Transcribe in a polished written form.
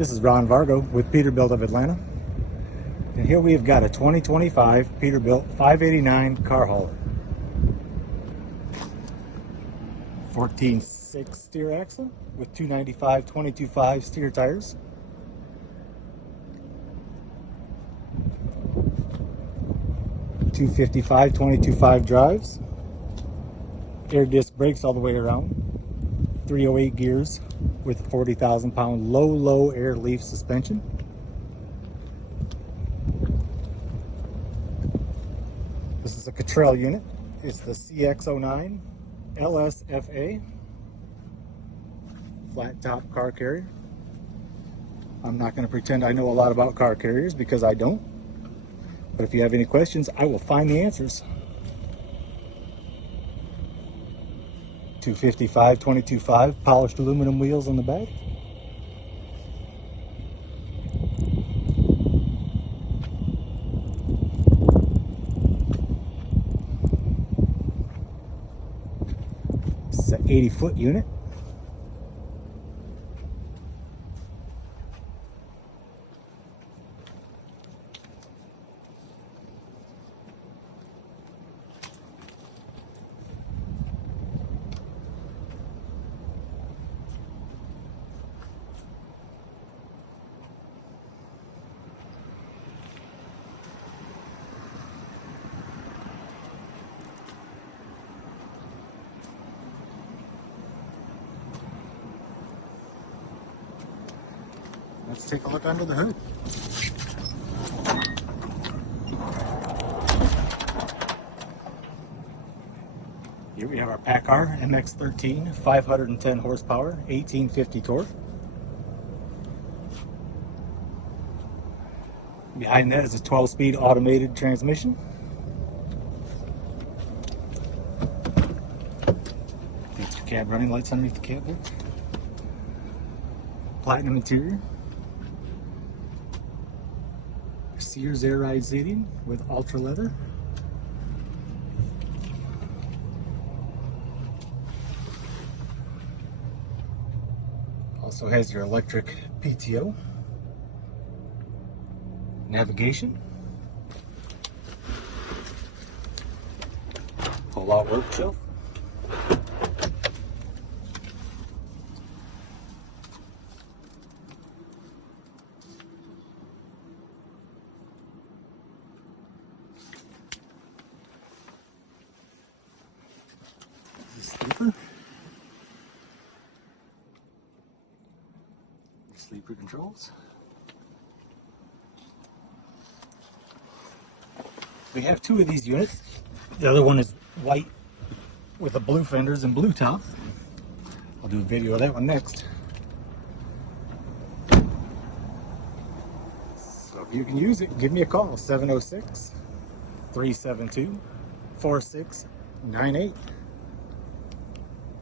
This is Ron Vargo with Peterbilt of Atlanta. And here we have got a 2025 Peterbilt 589 car hauler. 14.6 steer axle with 295 22.5 steer tires. .255 22.5 drives. Air disc brakes all the way around. 308 gears with a 40,000 pound low air leaf suspension. This is a Cottrell unit. It's the CX09-LSFA flat top car carrier. I'm not going to pretend I know a lot about car carriers because I don't. But if you have any questions, I will find the answers. 255 22.5 polished aluminum wheels on the back. This is an 80-foot unit. Let's take a look under the hood. Here we have our HP MX13, 510 horsepower, 1850 torque. Behind that is a 12-speed automated transmission. That's your cab running lights underneath the cab there. Platinum interior. Sears air ride seating with ultra leather. Also has your electric PTO. Navigation. Pull-out work shelf. Sleeper controls. We have two of these units. The other one is white with the blue fenders and blue top. I'll do a video of that one next. So if you can use it, give me a call, 706-372-4698.